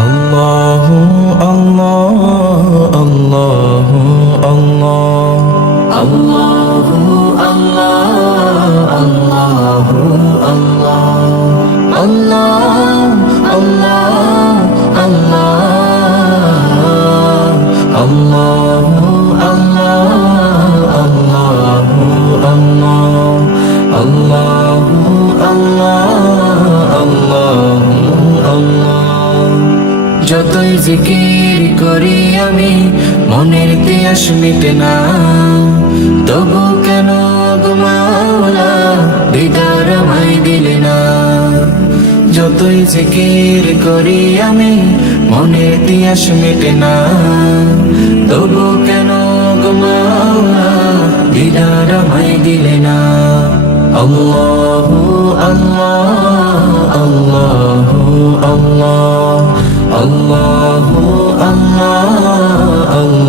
আল্লাহু আল্লাহ আল্লাহু আল্লাহ আল্লাহু আল্লাহ আল্লাহু আল্লাহ আল্লাহ আল্লাহ আল্লাহ আল্লাহু আল্লাহ আল্লাহু আল্লাহ যতই জিকির করি আমি মনের তিয়াস মিটে না, তবু কেন গো মাওলা দিদার আমায় দিলে না। যতই জিকির করি আমি মনের তিয়াস মিটে না, তবু কেন গো মাওলা দিদার আমায় দিলে না। আল্লাহু আল্লাহ আল্লাহু আল্লাহ আল্লাহু আল্লাহ আল্লাহ